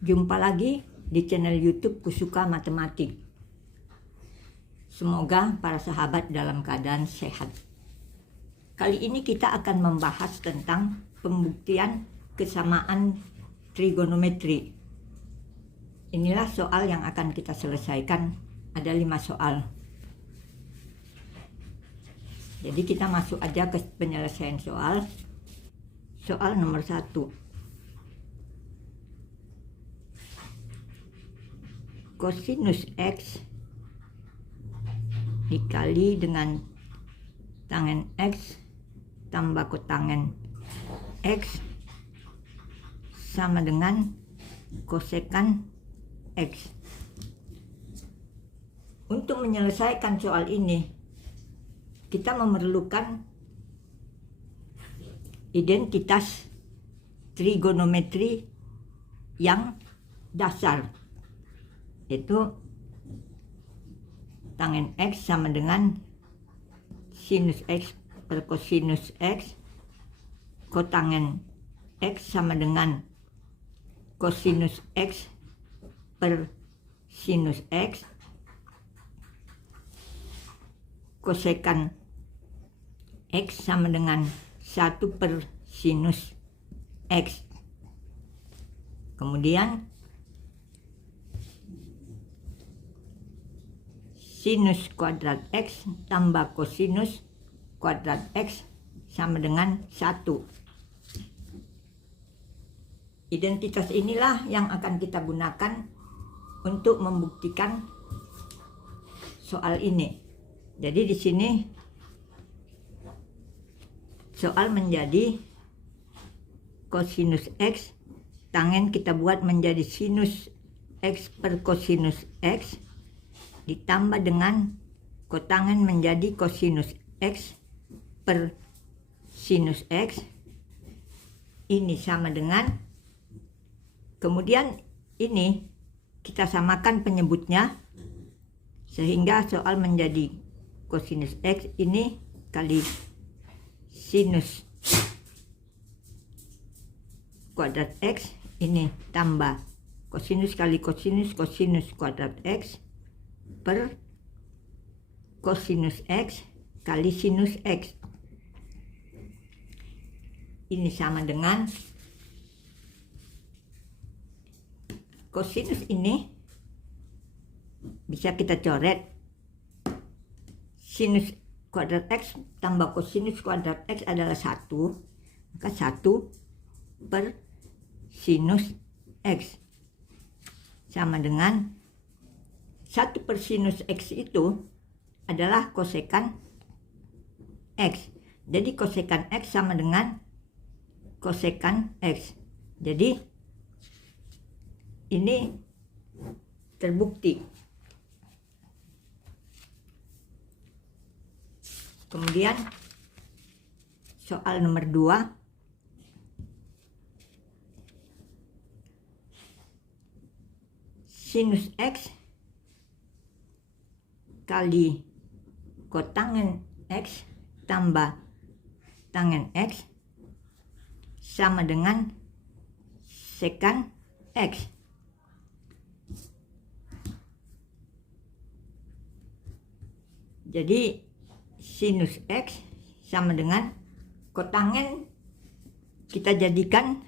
Jumpa lagi di channel YouTube Kusuka Matematik. Semoga para sahabat dalam keadaan sehat. Kali ini kita akan membahas tentang pembuktian kesamaan trigonometri. Inilah soal yang akan kita selesaikan. Ada 5 soal. Jadi kita masuk aja ke penyelesaian soal. Soal nomor 1. Kosinus X dikali dengan tangen X tambah kotangen X sama dengan kosekan X. Untuk menyelesaikan soal ini, kita memerlukan identitas trigonometri yang dasar, yaitu tangen X sama dengan sinus X per kosinus X, kotangen X sama dengan kosinus X per sinus X, kosekan X sama dengan 1 per sinus X. Kemudian sinus kuadrat X tambah kosinus kuadrat X sama dengan 1. Identitas inilah yang akan kita gunakan untuk membuktikan soal ini. Jadi di sini soal menjadi kosinus X, tangen kita buat menjadi sinus X per kosinus X, ditambah dengan kotangen menjadi kosinus X per sinus X. Ini sama dengan, kemudian ini kita samakan penyebutnya, sehingga soal menjadi kosinus X ini kali sinus kuadrat X, ini tambah kosinus kali kosinus kuadrat X per kosinus X kali sinus X. Ini sama dengan kosinus ini bisa kita coret, sinus kuadrat X tambah kosinus kuadrat X adalah 1, maka 1 per sinus X sama dengan 1 per sinus X itu adalah kosekan X. Jadi kosekan X sama dengan kosekan X. Jadi ini terbukti. Kemudian soal nomor 2. Sinus X kali kotangen X tambah tangen X sama dengan sekan X. Jadi sinus X sama dengan kotangen kita jadikan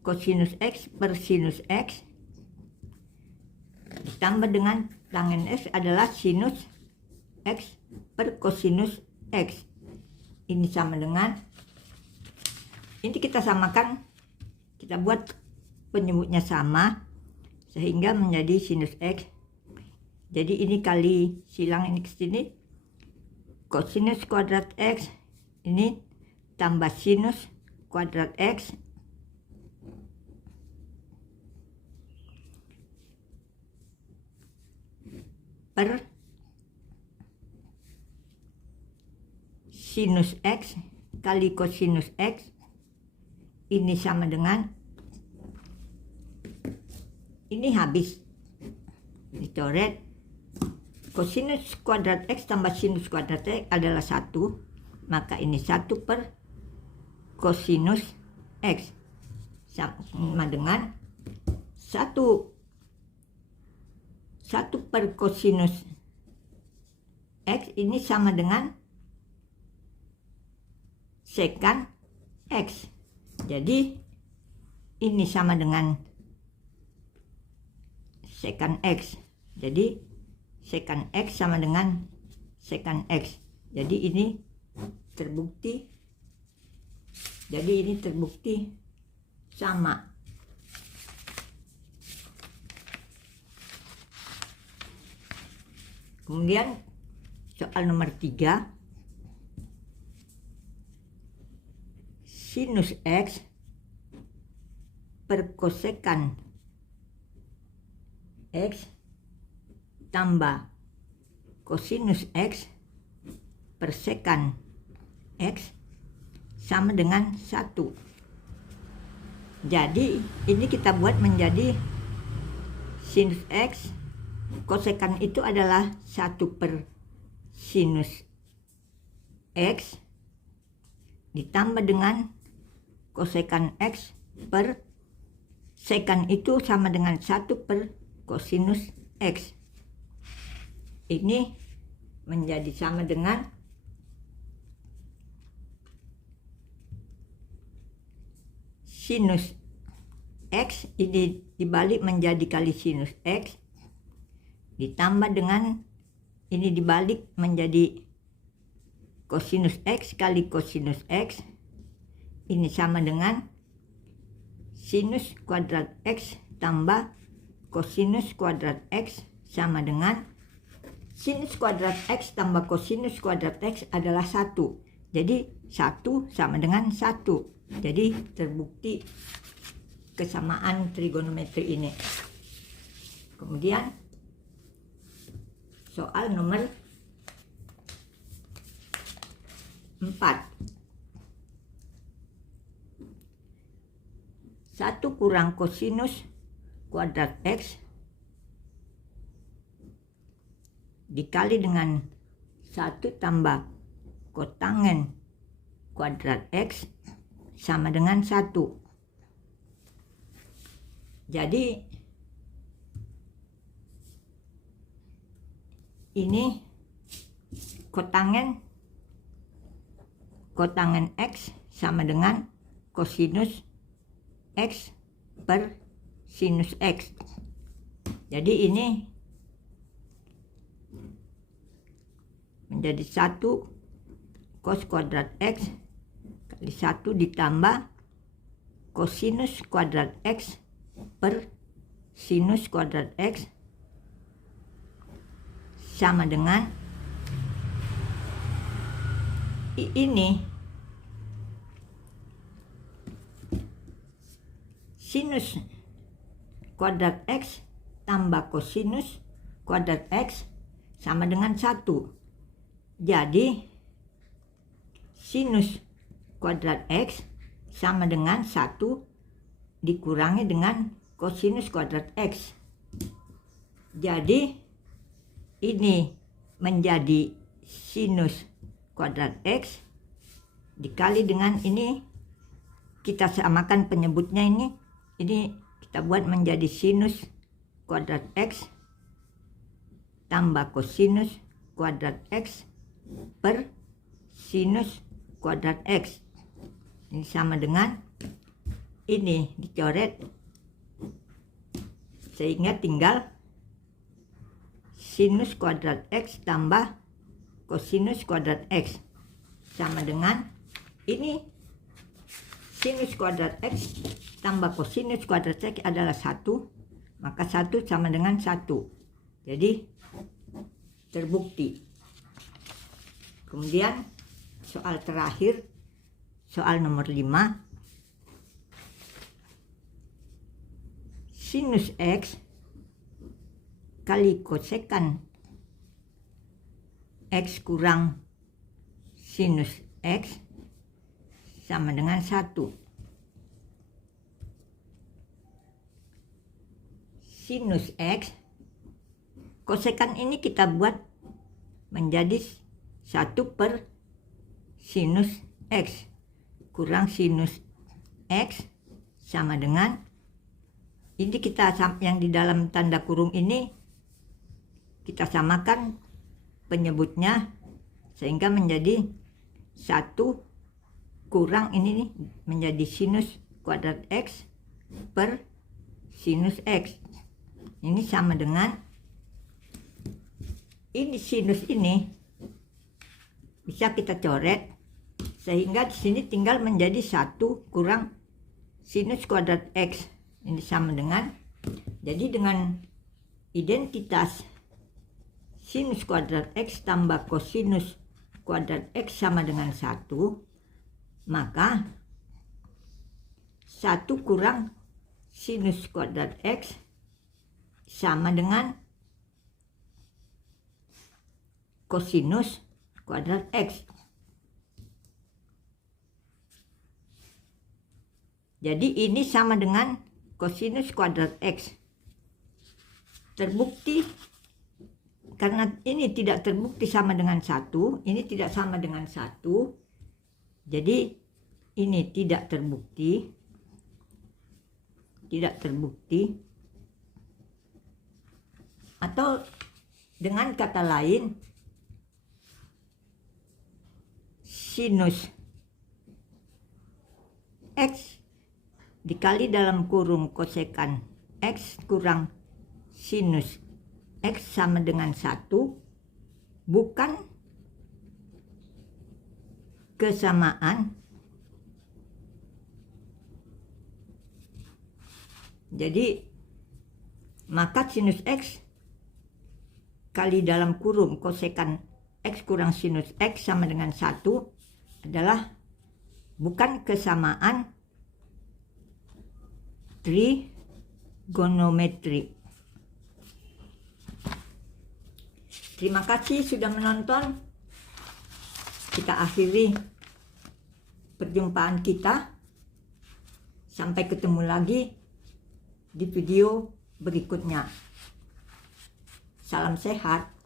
kosinus X per sinus X, ditambah dengan tangen X adalah sinus X per kosinus X. Ini sama dengan, ini kita samakan, kita buat penyebutnya sama sehingga menjadi sinus X. Jadi ini kali silang ini ke sini, kosinus kuadrat X, ini tambah sinus kuadrat X per sinus X kali kosinus X, ini sama dengan, ini habis dicoret, kosinus kuadrat X tambah sinus kuadrat X adalah 1, maka ini 1 per kosinus X sama dengan 1 per kosinus X ini sama dengan secant X. Jadi ini sama dengan secant X. Jadi secant X sama dengan secant X. Jadi ini terbukti. Sama. Kemudian soal nomor 3. Sinus X per kosekan X tambah kosinus X per sekan X sama dengan 1. Jadi ini kita buat menjadi sinus X, kosekan itu adalah 1 per sinus X ditambah dengan kosekan X per sekan itu sama dengan 1 per kosinus X. Ini menjadi sama dengan sinus X ini dibalik menjadi kali sinus X ditambah dengan ini dibalik menjadi kosinus X kali kosinus X. Ini sama dengan sinus kuadrat X tambah kosinus kuadrat X sama dengan sinus kuadrat X tambah kosinus kuadrat X adalah 1. Jadi 1 sama dengan 1. Jadi terbukti kesamaan trigonometri ini. Kemudian soal nomor 4. 1 kurang kosinus kuadrat X dikali dengan 1 tambah kotangen kuadrat X sama dengan 1. Jadi ini kotangen X sama dengan kosinus X per sinus X. Jadi ini menjadi 1 cos kuadrat X kali 1 ditambah kosinus kuadrat X per sinus kuadrat X sama dengan ini sinus kuadrat X tambah kosinus kuadrat X sama dengan 1. Jadi sinus kuadrat X sama dengan 1 dikurangi dengan kosinus kuadrat X. Jadi ini menjadi sinus kuadrat X dikali dengan ini, kita samakan penyebutnya ini kita buat menjadi sinus kuadrat X tambah kosinus kuadrat X per sinus kuadrat X. Ini sama dengan ini dicoret sehingga tinggal sinus kuadrat X tambah kosinus kuadrat X sama dengan ini sinus kuadrat X tambah kosinus kuadrat X adalah 1, maka 1 sama dengan 1. Jadi terbukti. Kemudian soal terakhir, soal nomor 5. Sinus X kali kosekan X kurang sinus X sama dengan 1. Sinus X, kosekan ini kita buat menjadi 1 per sinus X kurang sinus X sama dengan Ini kita yang di dalam tanda kurung ini kita samakan penyebutnya sehingga menjadi 1 kurang ini nih, menjadi sinus kuadrat X per sinus X. Ini sama dengan ini sinus ini bisa kita coret sehingga di sini tinggal menjadi 1 kurang sinus kuadrat X. Ini sama dengan, jadi dengan identitas sinus kuadrat X tambah kosinus kuadrat X sama dengan 1, maka 1 kurang sinus kuadrat X sama dengan kosinus kuadrat X. Jadi ini sama dengan kosinus kuadrat X. Terbukti, karena ini tidak terbukti sama dengan 1, ini tidak sama dengan 1, jadi ini tidak terbukti, atau dengan kata lain, sinus X dikali dalam kurung kosekan X kurang sinus X sama dengan 1 bukan kesamaan. Jadi maka sinus X kali dalam kurung kosekan X kurang sinus X sama dengan 1 adalah bukan kesamaan trigonometri. Terima kasih sudah menonton. Kita akhiri perjumpaan kita. Sampai ketemu lagi di video berikutnya. Salam sehat.